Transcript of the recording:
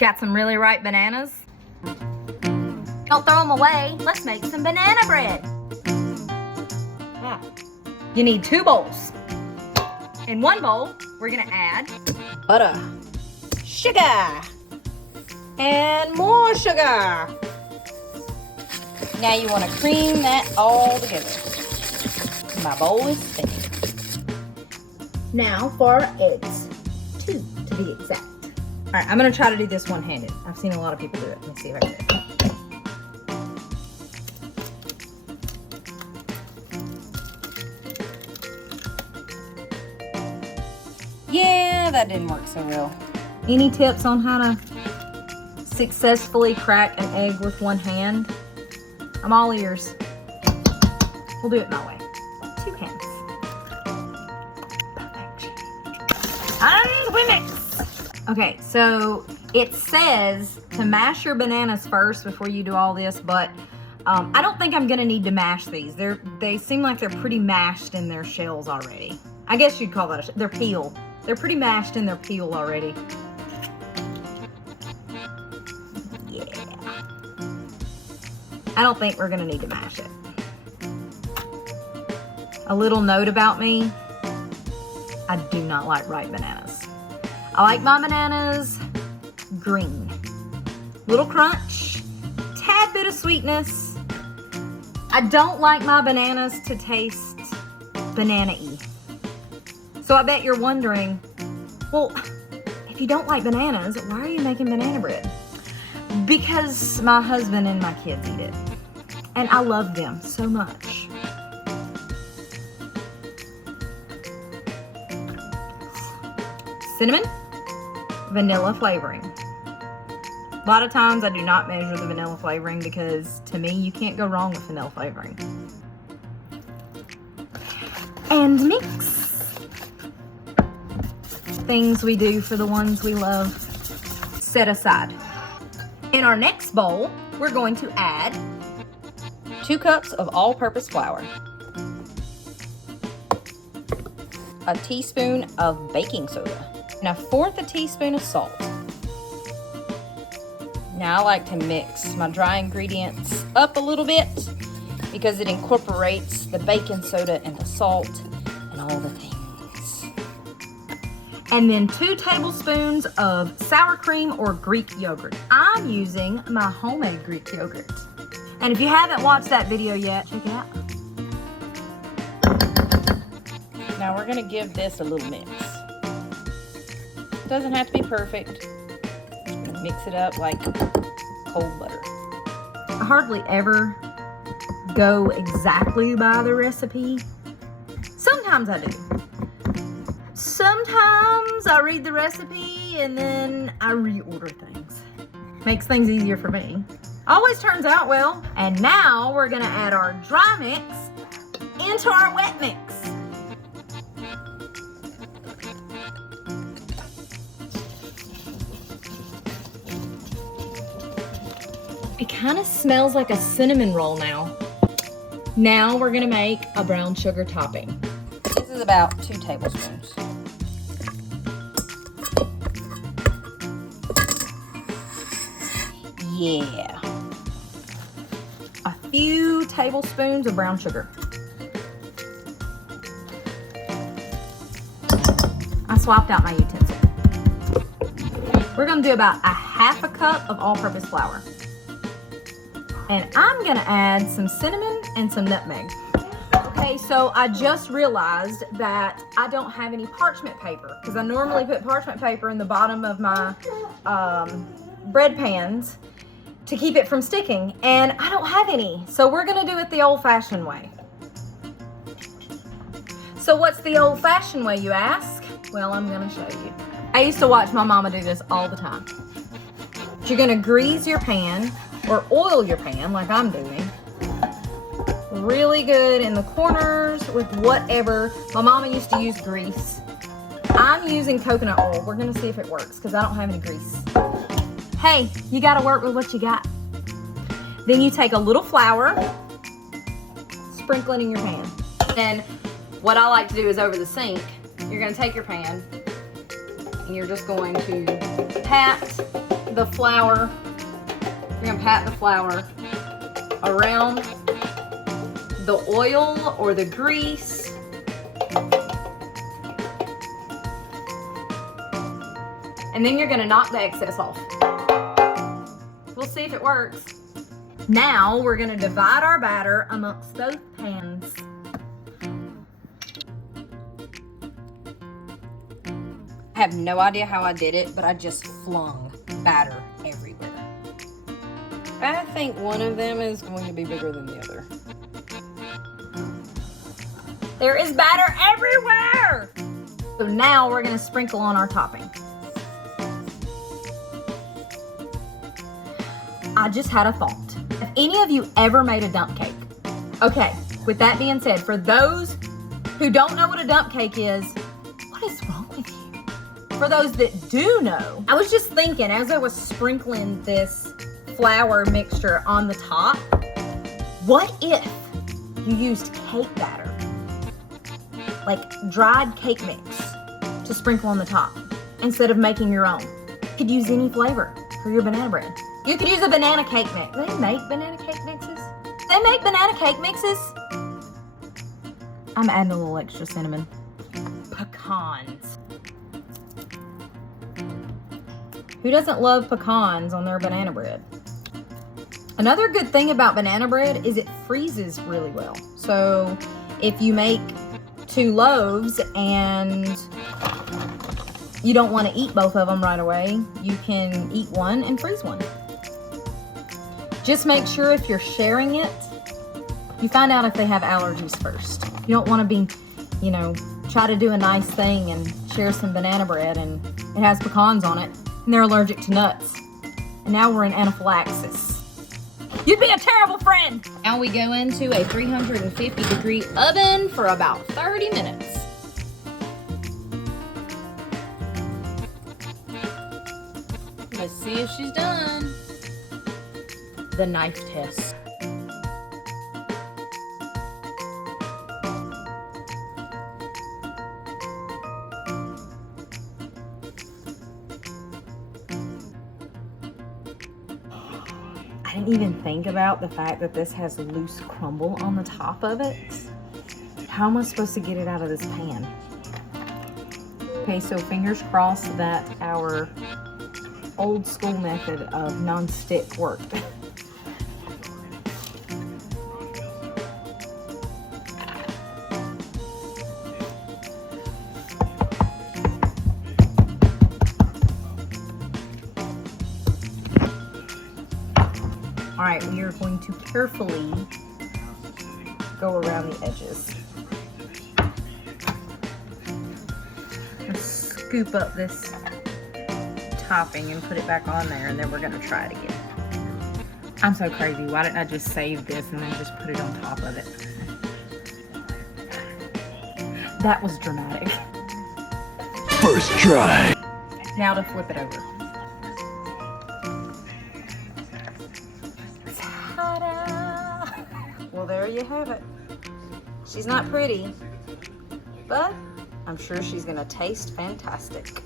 Got some really ripe bananas? Don't throw them away. Let's make some banana bread. You need 2 bowls. In 1 bowl, we're gonna add butter, sugar, and more sugar. Now you wanna cream that all together. My bowl is spinning. Now for our eggs, 2 to be exact. All right, I'm gonna try to do this one-handed. I've seen a lot of people do it. Let's see if I can do it. Yeah, that didn't work so well. Any tips on how to successfully crack an egg with one hand? I'm all ears. We'll do it my way. 2 hands. Perfection. And we mix. Okay, so it says to mash your bananas first before you do all this, but I don't think I'm gonna need to mash these. They seem like they're pretty mashed in their shells already. I guess you'd call that their peel. They're pretty mashed in their peel already. Yeah. I don't think we're gonna need to mash it. A little note about me, I do not like ripe bananas. I like my bananas green. Little crunch, tad bit of sweetness. I don't like my bananas to taste banana-y. So I bet you're wondering, well, if you don't like bananas, why are you making banana bread? Because my husband and my kids eat it. And I love them so much. Cinnamon, vanilla flavoring. A lot of times I do not measure the vanilla flavoring because to me, you can't go wrong with vanilla flavoring. And mix. Things we do for the ones we love, set aside. In our next bowl, we're going to add 2 cups of all-purpose flour, a teaspoon of baking soda, and 1/4 teaspoon of salt. Now I like to mix my dry ingredients up a little bit because it incorporates the baking soda and the salt and all the things. And then 2 tablespoons of sour cream or Greek yogurt. I'm using my homemade Greek yogurt. And if you haven't watched that video yet, check it out. Now we're gonna give this a little mix. It doesn't have to be perfect. Just gonna mix it up like cold butter. I hardly ever go exactly by the recipe. Sometimes I do. Sometimes I read the recipe and then I reorder things. Makes things easier for me. Always turns out well. And now we're gonna add our dry mix into our wet mix. It kind of smells like a cinnamon roll now. Now we're gonna make a brown sugar topping. This is about 2 tablespoons. Yeah. A few tablespoons of brown sugar. I swapped out my utensil. We're gonna do about 1/2 cup of all-purpose flour. And I'm gonna add some cinnamon and some nutmeg. Okay, so I just realized that I don't have any parchment paper because I normally put parchment paper in the bottom of my bread pans to keep it from sticking, and I don't have any. So we're gonna do it the old-fashioned way. So what's the old-fashioned way, you ask? Well, I'm gonna show you. I used to watch my mama do this all the time. You're gonna grease your pan or oil your pan like I'm doing. Really good in the corners with whatever. My mama used to use grease. I'm using coconut oil. We're gonna see if it works because I don't have any grease. Hey, you gotta work with what you got. Then you take a little flour, sprinkle it in your pan. And what I like to do is over the sink, you're gonna take your pan and you're just going to pat the flour, you're gonna pat the flour around the oil or the grease. And then you're gonna knock the excess off. We'll see if it works. Now we're gonna divide our batter amongst both pans. I have no idea how I did it, but I just flung batter everywhere. I think one of them is going to be bigger than the other. There is batter everywhere! So now we're gonna sprinkle on our topping. I just had a thought. Have any of you ever made a dump cake? Okay, with that being said, for those who don't know what a dump cake is, what is wrong with you? For those that do know, I was just thinking as I was sprinkling this flour mixture on the top, what if you used cake batter? Like dried cake mix to sprinkle on the top instead of making your own. You could use any flavor for your banana bread. You could use a banana cake mix. Do they make banana cake mixes? They make banana cake mixes? I'm adding a little extra cinnamon. Pecans. Who doesn't love pecans on their banana bread? Another good thing about banana bread is it freezes really well. So if you make 2 loaves and you don't want to eat both of them right away, you can eat one and freeze one. Just make sure if you're sharing it, you find out if they have allergies first. You don't want to be, try to do a nice thing and share some banana bread and it has pecans on it and they're allergic to nuts. And now we're in anaphylaxis. You'd be a terrible friend. Now we go into a 350-degree oven for about 30 minutes. Let's see if she's done. The knife test. I didn't even think about the fact that this has loose crumble on the top of it. How am I supposed to get it out of this pan? Okay, so fingers crossed that our old school method of non-stick worked. All right, we are going to carefully go around the edges. Let's scoop up this topping and put it back on there, and then we're gonna try it again. I'm so crazy. Why didn't I just save this and then just put it on top of it? That was dramatic. First try. Now to flip it over. Well, there you have it. She's not pretty, but I'm sure she's gonna taste fantastic.